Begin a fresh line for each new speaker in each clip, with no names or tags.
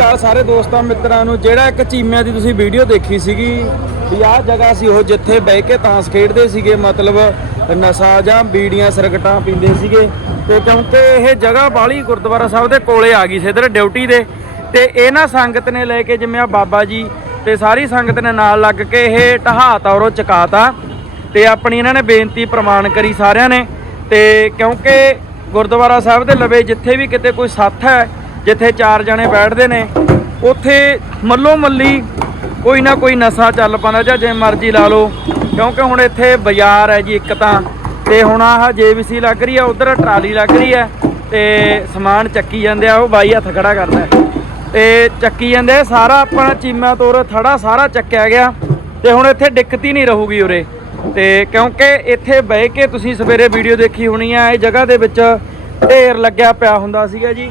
ਅਕਾਲ ਸਾਰੇ ਦੋਸਤਾਂ ਮਿੱਤਰਾਂ ਨੂੰ, ਜਿਹੜਾ ਇੱਕ ਚੀਮਿਆਂ ਦੀ ਤੁਸੀਂ ਵੀਡੀਓ ਦੇਖੀ ਸੀਗੀ ਵੀ ਆਹ ਜਗ੍ਹਾ ਸੀ ਉਹ ਜਿੱਥੇ ਬਹਿ ਕੇ ਤਾਂਸ ਖੇਡਦੇ ਸੀਗੇ, ਮਤਲਬ ਨਸ਼ਾ ਜਾਂ ਬੀੜੀਆਂ ਸਰਗਟਾਂ ਪੀਂਦੇ ਸੀਗੇ। ਤੇ ਕਿਉਂਕਿ ਇਹ ਜਗ੍ਹਾ ਬਾਲੀ ਗੁਰਦੁਆਰਾ ਸਾਹਿਬ ਦੇ ਕੋਲੇ ਆ ਗਈ ਸੀ ਇਧਰ ਡਿਊਟੀ ਦੇ। ਤੇ ਇਹਨਾਂ ਸੰਗਤ ਨੇ ਲੈ ਕੇ ਜਿਵੇਂ ਆ ਬਾਬਾ ਜੀ ਤੇ ਸਾਰੀ ਸੰਗਤ ਨੇ ਨਾਲ ਲੱਗ ਕੇ ਇਹ ਢਹਾ ਤੌਰੋਂ ਚਕਾਤਾ ਤੇ ਆਪਣੀ ਇਹਨਾਂ ਨੇ ਬੇਨਤੀ ਪ੍ਰਮਾਣ ਕਰੀ ਸਾਰਿਆਂ ਨੇ। ਤੇ ਕਿਉਂਕਿ ਗੁਰਦੁਆਰਾ ਸਾਹਿਬ ਦੇ ਲਵੇ ਜਿੱਥੇ ਵੀ ਕਿਤੇ ਕੋਈ ਸੱਥ ਹੈ ਜਿੱਥੇ ਚਾਰ ਜਣੇ ਬੈਠਦੇ ਨੇ, ਉੱਥੇ ਮੱਲੋ ਮੱਲੀ ਕੋਈ ਨਾ ਕੋਈ ਨਸ਼ਾ ਚੱਲ ਪੈਂਦਾ ਜਾਂ ਜੇ ਮਰਜ਼ੀ ਲਾ ਲਓ, ਕਿਉਂਕਿ ਹੁਣ ਇੱਥੇ ਬਾਜ਼ਾਰ ਹੈ ਜੀ ਇੱਕ ਤਾਂ, ਤੇ ਹੁਣ ਆਹ ਜੇਬੀਸੀ ਲੱਗ ਰਹੀ ਆ, ਉਧਰ ਟਰਾਲੀ ਲੱਗ ਰਹੀ ਹੈ, ਤੇ ਸਮਾਨ ਚੱਕੀ ਜਾਂਦੇ ਆ, ਉਹ ਬਾਈ ਹੱਥ ਖੜਾ ਕਰਦਾ ਹੈ। ਤੇ ਚੱਕੀ ਜਾਂਦੇ ਸਾਰਾ ਆਪਣਾ ਚੀਮਾ ਤੋਰ, ਥੜਾ ਸਾਰਾ ਚੱਕਿਆ ਗਿਆ, ਤੇ ਹੁਣ ਇੱਥੇ ਦਿੱਕਤ ਹੀ ਨਹੀਂ ਰਹੂਗੀ ਉਰੇ ਤੇ ਕਿਉਂਕਿ ਇੱਥੇ ਬਹਿ ਕੇ ਤੁਸੀਂ ਸਵੇਰੇ ਵੀਡੀਓ ਦੇਖੀ ਹੋਣੀ ਆ, ਇਹ ਜਗ੍ਹਾ ਦੇ ਵਿੱਚ ਢੇਰ ਲੱਗਿਆ ਪਿਆ ਹੁੰਦਾ ਸੀਗਾ ਜੀ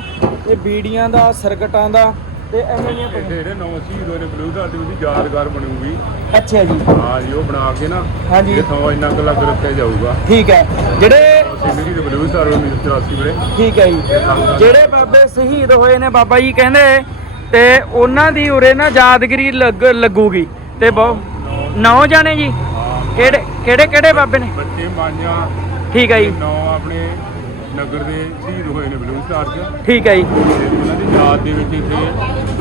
ਇਹ ਬੀੜੀਆਂ ਦਾ ਸਰਕਟਾਂ ਦਾ ਤੇ ਐਵੇਂ ਦੀਆਂ
ਇੱਥੇ ਜਿਹੜੇ ਨੌ ਸ਼ਹੀਦ ਹੋਏ ਨੇ ਬਲੂ ਘਾਟੀ ਉਹਦੀ ਯਾਦਗਾਰ ਬਣੂਗੀ।
ਅੱਛਾ ਜੀ।
ਹਾਂ ਜੀ ਉਹ ਬਣਾ ਕੇ ਨਾ
ਹਾਂਜੀ।
ਇਹ ਥਾਂ ਇੰਨਾ ਕੁ ਲੱਗ ਰੱਖਿਆ ਜਾਊਗਾ।
ਠੀਕ ਹੈ। ਜਿਹੜੇ
ਸਿੰਧੀ ਦੇ ਬਲੂ ਸਟਾਰ 1984 ਵੇਲੇ।
ਠੀਕ ਹੈ ਜੀ। ਜਿਹੜੇ ਬਾਬੇ ਸ਼ਹੀਦ ਹੋਏ ਨੇ ਬਾਬਾ ਜੀ ਕਹਿੰਦੇ ਤੇ ਉਹਨਾਂ ਦੀ ਉਰੇ ਨਾ ਯਾਦਗਰੀ ਲੱਗ ਲੱਗੂਗੀ। ਤੇ ਬਹੁਤ ਨੌ ਜਾਣੇ ਜੀ। ਕਿਹੜੇ ਕਿਹੜੇ ਕਿਹੜੇ ਬਾਬੇ ਨੇ?
ਬੱਚੇ ਮਾਈਆਂ
ਠੀਕ ਹੈ ਜੀ।
ਨੌ ਆਪਣੇ ਨਗਰ ਦੇ ਸ਼ਹੀਦ ਹੋਏ ਨੇ ਬਲੂ ਸਟਾਰ 'ਚ
ਠੀਕ ਹੈ ਜੀ।
ਤੇ ਉਹਨਾਂ ਦੀ ਯਾਦ ਦੇ ਵਿੱਚ ਇੱਥੇ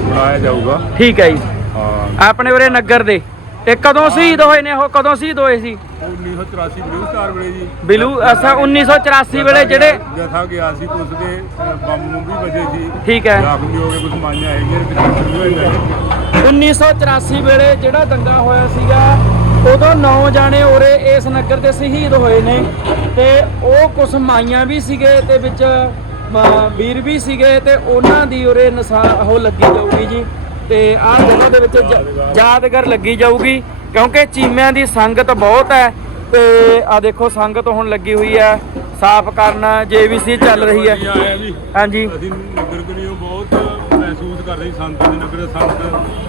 ਬਣਾਇਆ ਜਾਊਗਾ।
ਠੀਕ ਹੈ ਜੀ।
ਹਾਂ।
ਆਪਣੇ ਉਰੇ ਨਗਰ ਦੇ। ਤੇ ਕਦੋਂ ਸ਼ਹੀਦ ਹੋਏ ਨੇ? ਉਹ ਕਦੋਂ ਸ਼ਹੀਦ ਹੋਏ ਸੀ?
1984 ਬਲੂ ਸਟਾਰ ਵੇਲੇ ਜੀ।
ਬਿਲੂ ਅਸਾ 1984 ਵੇਲੇ ਜਿਹੜੇ
ਜਥਾ ਗਿਆ ਸੀ ਕੁਝ ਦੇ ਬੰਬ ਨੂੰ ਵੀ ਵਜੇ ਸੀ।
ਠੀਕ ਹੈ।
ਜ਼ਖਮੀ ਹੋ ਕੇ ਕੁਝ ਹੋਏ ਨੇ।
1984 ਵੇਲੇ ਜਿਹੜਾ ਦੰਗਾ ਹੋਇਆ ਸੀਗਾ ਉਦੋਂ ਨੌ ਜਾਣੇ ਉਰੇ ਇਸ ਨਗਰ ਦੇ ਸ਼ਹੀਦ ਹੋਏ ਨੇ ਤੇ ਉਹ ਕੁਝ ਮਾਈਆਂ ਵੀ ਸੀਗੇ ਤੇ ਵਿੱਚ ਵੀਰ ਵੀ ਸੀਗੇ ਤੇ ਉਹਨਾਂ ਦੀ ਉਰੇ ਨਸਾ ਉਹ ਲੱਗੀ ਜਾਊਗੀ ਜੀ ਤੇ ਆਹ ਜਗ੍ਹਾ ਦੇ ਵਿੱਚ ਯਾਦਗਾਰ ਲੱਗੀ ਜਾਊਗੀ ਕਿਉਂਕਿ ਚੀਮਿਆਂ ਦੀ ਸੰਗਤ ਬਹੁਤ ਹੈ ਤੇ ਆ ਦੇਖੋ ਸੰਗਤ ਹੁਣ ਲੱਗੀ ਹੋਈ ਹੈ। ਸਾਫ਼ ਕਰਨ ਜੇਵੀਸੀ ਚੱਲ ਰਹੀ ਹੈ। ਹਾਂਜੀ
ਅਸੀਂ ਨਗਰ ਕਰੀਓ ਬਹੁਤ ਮਹਿਸੂਸ ਕਰ ਰਹੇ ਸੰਤਾਂ ਦੇ ਨਗਰ ਸੰਤ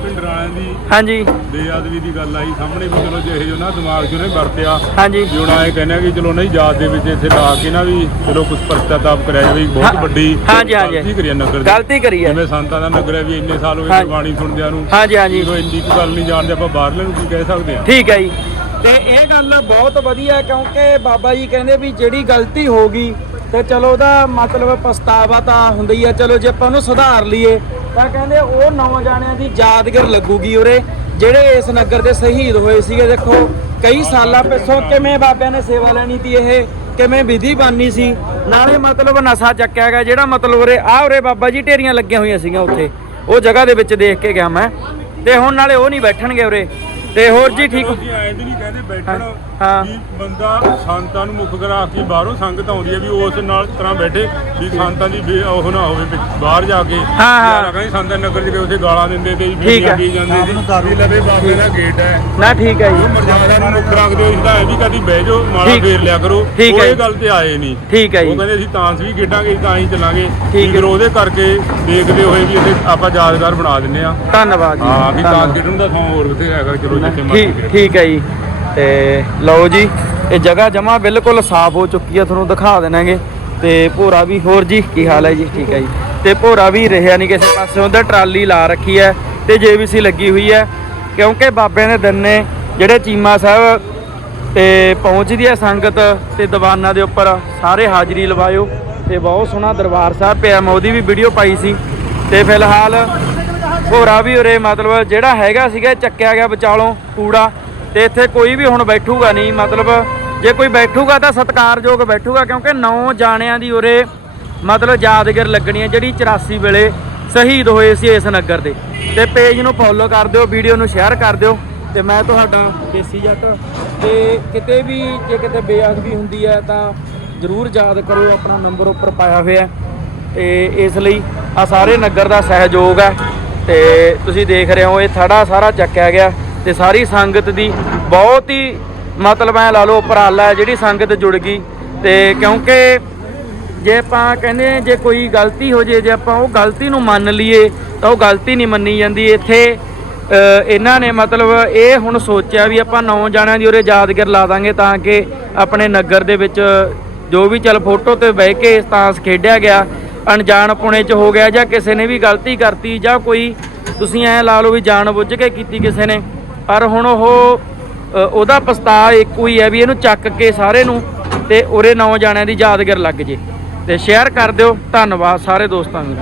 ਪਿੰਡਰ ਦੀ
ਹਾਂਜੀ।
ਬੇਅਦਬੀ ਦੀ ਗੱਲ ਆਈ ਸਾਹਮਣੇ ਵੀ ਚਲੋ ਜਿਹੇ ਜੋ ਨਾ ਦਿਮਾਗ 'ਚ ਉਹਨੇ ਵਰਤਿਆ।
ਹਾਂਜੀ।
ਹੁਣ ਆਏ ਕਹਿੰਦੇ ਆ ਕਿ ਚਲੋ ਨਹੀਂ ਯਾਦ ਦੇ ਵਿੱਚ ਇੱਥੇ ਲਾ ਕੇ ਨਾ ਵੀ ਚਲੋ ਕੁਝ ਪਰਚਾਤਾਪ ਕਰਿਆ ਜਾਵੇ ਬਹੁਤ ਵੱਡੀ
ਹਾਂਜੀ, ਹਾਂਜੀ।
ਗਲਤੀ ਕਰੀ ਆ ਨਗਰ ਦੀ।
ਗਲਤੀ ਕਰੀ ਹੈ
ਜਿਵੇਂ ਸੰਤਾਂ ਦਾ ਨਗਰ ਹੈ ਵੀ ਇੰਨੇ ਸਾਲ ਹੋ ਗਏ। ਗੁਰਬਾਣੀ ਸੁਣਦਿਆਂ ਨੂੰ।
ਹਾਂਜੀ ਹਾਂਜੀ।
ਜਦੋਂ ਇੰਨੀ ਕੁ ਗੱਲ ਨਹੀਂ ਜਾਣਦੇ ਆਪਾਂ ਬਾਹਰਲੇ ਨੂੰ ਕੀ ਕਹਿ ਸਕਦੇ ਆ?
ਠੀਕ ਹੈ ਜੀ। ਤੇ ਇਹ ਗੱਲ ਬਹੁਤ ਵਧੀਆ ਕਿਉਂਕਿ ਬਾਬਾ ਜੀ ਕਹਿੰਦੇ ਵੀ ਜਿਹੜੀ ਗਲਤੀ ਹੋ ਗਈ, ਤੇ ਚਲੋ ਉਹਦਾ ਮਤਲਬ ਪਛਤਾਵਾ ਤਾਂ ਹੁੰਦੀ ਆ, ਚਲੋ ਜੇ ਆਪਾਂ ਉਹਨੂੰ ਸੁਧਾਰ ਲਈਏ, ਤਾਂ ਕਹਿੰਦੇ ਉਹ ਨੌਜਵਾਨਿਆਂ ਦੀ ਯਾਦਗਾਰ ਲੱਗੂਗੀ ਉਰੇ, ਜਿਹੜੇ ਇਸ ਨਗਰ ਦੇ ਸ਼ਹੀਦ ਹੋਏ ਸੀਗੇ। ਦੇਖੋ, ਕਈ ਸਾਲਾਂ ਪਿੱਛੋਂ ਕਿਵੇਂ ਬਾਬਿਆਂ ਨੇ ਸੇਵਾ ਲੈਣੀ ਸੀ ਇਹ, ਕਿਵੇਂ ਵਿਧੀ ਬਾਨੀ ਸੀ, ਨਾਲੇ ਮਤਲਬ ਨਸ਼ਾ ਚੱਕਿਆ ਗਿਆ, ਜਿਹੜਾ ਮਤਲਬ ਉਰੇ ਆ ਉਰੇ ਬਾਬਾ ਜੀ ਢੇਰੀਆਂ ਲੱਗੀਆਂ ਹੋਈਆਂ ਸੀਗੀਆਂ ਉੱਥੇ, ਉਹ ਜਗ੍ਹਾ ਦੇ ਵਿੱਚ ਦੇਖ ਕੇ ਗਿਆ ਮੈਂ, ਤੇ ਹੁਣ ਨਾਲੇ ਉਹ ਨਹੀਂ ਬੈਠਣਗੇ ਉਰੇ। ਤੇ ਹੋਰ ਜੀ ਠੀਕ
ਅਸੀਂ ਐਂ ਵੀ ਨਹੀਂ ਕਹਿੰਦੇ ਬੈਠਣ।
ਹਾਂ।
ਵੀ ਬੰਦਾ ਸੰਤਾਂ ਨੂੰ ਮੁੱਖ ਕਰਾ ਕੇ ਬਾਹਰੋਂ ਸੰਗਤ ਆਉਂਦੀ ਹੈ ਵੀ ਉਸ ਨਾਲ ਤਰ੍ਹਾਂ ਬੈਠੇ ਵੀ ਸੰਤਾਂ ਦੀ ਬੇ- ਉਹ ਨਾ ਹੋਵੇ ਵੀ ਬਾਹਰ ਜਾ ਕੇ।
ਹਾਂ, ਹਾਂ।
ਯਾਰ ਕਹਿੰਦੇ ਸੰਤਾਂ ਨਗਰ ਚ ਗਏ ਉੱਥੇ ਗਾਲਾਂ ਦਿੰਦੇ ਤੇ
ਠੀਕ ਹੈ।
ਪੀ ਜਾਂਦੇ ਸੀ ਵੀ ਲਵੇ ਬਾਬੇ ਦਾ ਗੇਟ ਹੈ।
ਨਾ ਠੀਕ ਹੈ ਜੀ।
ਮਰਜ਼ਾਦਾ ਨੂੰ ਮੁੱਖ ਰੱਖਦੇ ਹੋ ਇਸਦਾ ਐ ਵੀ ਕਦੀ ਬਹਿ ਜਾਓ ਮਾਲਾ
ਠੀਕ-
ਫੇਰ ਲਿਆ ਕਰੋ।
ਠੀਕ
ਉਹ
ਹੈ
ਇਹ। ਗੱਲ ਤੇ ਆਏ ਨਹੀਂ।
ਠੀਕ ਹੈ
ਉਹ
ਜੀ।
ਕਹਿੰਦੇ ਅਸੀਂ ਤਾਂਸ ਵੀ ਖੇਡਾਂਗੇ ਤਾਂ ਹੀ ਚੱਲਾਂਗੇ।
ਠੀਕ
ਵੀ ਫਿਰ ਉਹਦੇ ਕਰਕੇ ਦੇਖਦੇ ਹੋਏ ਵੀ ਇੱਥੇ ਆਪਾਂ ਯਾਦਗਾਰ ਬਣਾ ਦਿੰਨੇ ਆ
ਧੰਨਵਾਦ ਜੀ।
ਹਾਂ ਵੀ ਤਾਂਸ
ਧੰਨਵਾਦ।
ਖੇਡਣ ਦਾ ਥਾਂ ਹੋਰ ਬਥੇਰਾ ਹੈਗਾ ਚਲੋ ਮਰਜ਼ੀ
ਠੀਕ ਹੈ ਜੀ। ਤੇ ਲਓ ਜੀ ਇਹ ਜਗ੍ਹਾ ਜਮਾ ਬਿਲਕੁਲ ਸਾਫ਼ ਹੋ ਚੁੱਕੀ ਹੈ ਤੁਹਾਨੂੰ ਦਿਖਾ ਦੇਣਾਗੇ। ਤੇ ਭੋਰਾ ਵੀ ਹੋਰ ਜੀ ਕੀ ਹਾਲ ਹੈ ਜੀ? ਠੀਕ ਹੈ ਜੀ। ਤੇ ਭੋਰਾ ਵੀ ਰਿਹਾ ਨਹੀਂ ਕਿਸੇ ਪਾਸੇ ਉਧਰ ਟਰਾਲੀ ਲਾ ਰੱਖੀ ਹੈ ਤੇ ਜੇਬੀਸੀ ਲੱਗੀ ਹੋਈ ਹੈ। ਕਿਉਂਕਿ ਬਾਬੇ ਨੇ ਦਿਨ ਨੇ ਜਿਹੜੇ ਚੀਮਾ ਸਾਹਿਬ ਤੇ ਪਹੁੰਚਦੀ ਹੈ ਸੰਗਤ ਤੇ ਦੀਵਾਨਾਂ ਦੇ ਉੱਪਰ ਸਾਰੇ ਹਾਜ਼ਰੀ ਲਵਾਇਓ। ਤੇ ਬਹੁਤ ਸੋਹਣਾ ਦਰਬਾਰ ਸਾਹਿਬ ਪਿਆ ਮੈਂ ਉਹਦੀ ਵੀ ਵੀਡੀਓ ਪਾਈ ਸੀ। ਤੇ ਫਿਲਹਾਲ ਹੋਰਾ ਵੀ ਉਰੇ ਮਤਲਬ ਜਿਹੜਾ ਹੈਗਾ ਸੀਗਾ ਚੱਕਿਆ ਗਿਆ ਵਿਚਾਲੋਂ ਕੂੜਾ ਤੇ ਇੱਥੇ ਕੋਈ ਵੀ ਹੁਣ ਬੈਠੂਗਾ ਨਹੀਂ। ਮਤਲਬ ਜੇ ਕੋਈ ਬੈਠੂਗਾ ਤਾਂ ਸਤਿਕਾਰਯੋਗ ਬੈਠੂਗਾ, ਕਿਉਂਕਿ ਨੌ ਜਾਣਿਆਂ ਦੀ ਉਰੇ ਮਤਲਬ ਯਾਦਗਾਰ ਲੱਗਣੀ ਹੈ, ਜਿਹੜੀ 84 ਵੇਲੇ ਸ਼ਹੀਦ ਹੋਏ ਸੀ ਇਸ ਨਗਰ ਦੇ। ਤੇ ਪੇਜ ਨੂੰ ਫੋਲੋ ਕਰ ਦਿਓ, ਵੀਡੀਓ ਨੂੰ ਸ਼ੇਅਰ ਕਰ ਦਿਓ। ਤੇ ਮੈਂ ਤੁਹਾਡਾ ਦੇਸੀ ਜੱਟ। ਤੇ ਕਿਤੇ ਵੀ, ਜੇ ਕਿਤੇ ਬੇਅਦਬੀ ਹੁੰਦੀ ਹੈ ਤਾਂ ਜਰੂਰ ਯਾਦ ਕਰੋ ਆਪਣਾ ਨੰਬਰ ਉੱਪਰ ਪਾਇਆ ਹੋਇਆ ਹੈ। ਤੇ ਇਸ ਲਈ ਆ ਸਾਰੇ ਨਗਰ ਦਾ ਸਹਿਯੋਗ ਹੈ। ਤੇ ਤੁਸੀਂ ਦੇਖ ਰਹੇ ਹੋ ਇਹ ਥੜਾ ਸਾਰਾ ਚੱਕਿਆ ਗਿਆ ਤੇ ਸਾਰੀ ਸੰਗਤ ਦੀ ਬਹੁਤ ਹੀ ਮਤਲਬ ਐ ਲਾ ਲਓ ਉਪਰਾਲਾ ਹੈ ਜਿਹੜੀ ਸੰਗਤ ਜੁੜ ਗਈ ਤੇ ਕਿਉਂਕਿ ਜੇ ਆਪਾਂ ਕਹਿੰਦੇ ਜੇ ਕੋਈ ਗਲਤੀ ਹੋ ਜੇ ਜੇ ਆਪਾਂ ਉਹ ਗਲਤੀ ਨੂੰ ਮੰਨ ਲਈਏ ਤਾਂ ਉਹ ਗਲਤੀ ਨਹੀਂ ਮੰਨੀ ਜਾਂਦੀ। ਇੱਥੇ ਇਹਨਾਂ ਨੇ ਮਤਲਬ ਇਹ ਹੁਣ ਸੋਚਿਆ ਵੀ ਆਪਾਂ ਨੌ ਜਾਣਿਆਂ ਦੀ ਉਰੇ ਯਾਦਗਾਰ ਲਾ ਦਾਂਗੇ ਤਾਂ ਕਿ ਆਪਣੇ ਨਗਰ ਦੇ ਵਿੱਚ ਜੋ ਵੀ ਚੱਲ ਫੋਟੋ ਤੇ ਬਹਿ ਕੇ ਤਾਂਸ ਖੇਡਿਆ ਗਿਆ। ਅਣਜਾਣ ਪੁਣੇ ਚ ਹੋ ਗਿਆ ਜਾਂ ਕਿਸੇ ਨੇ ਵੀ ਗਲਤੀ ਕਰਤੀ ਜਾਂ ਕੋਈ ਤੁਸੀਂ ਐ ਲਾ ਲਓ ਵੀ ਜਾਣ ਬੁੱਝ ਕੇ ਕੀਤੀ ਕਿਸੇ ਨੇ, ਪਰ ਹੁਣ ਉਹ ਉਹਦਾ ਪਛਤਾ ਇੱਕੋ ਹੀ ਹੈ ਵੀ ਇਹਨੂੰ ਚੱਕ ਕੇ ਸਾਰੇ ਨੂੰ ਤੇ ਉਰੇ ਨੌ ਜਾਣਿਆਂ ਦੀ ਯਾਦਗਾਰ ਲੱਗ ਜੇ। ਤੇ ਸ਼ੇਅਰ ਕਰ ਦਿਓ। ਧੰਨਵਾਦ ਸਾਰੇ ਦੋਸਤਾਂ ਨੂੰ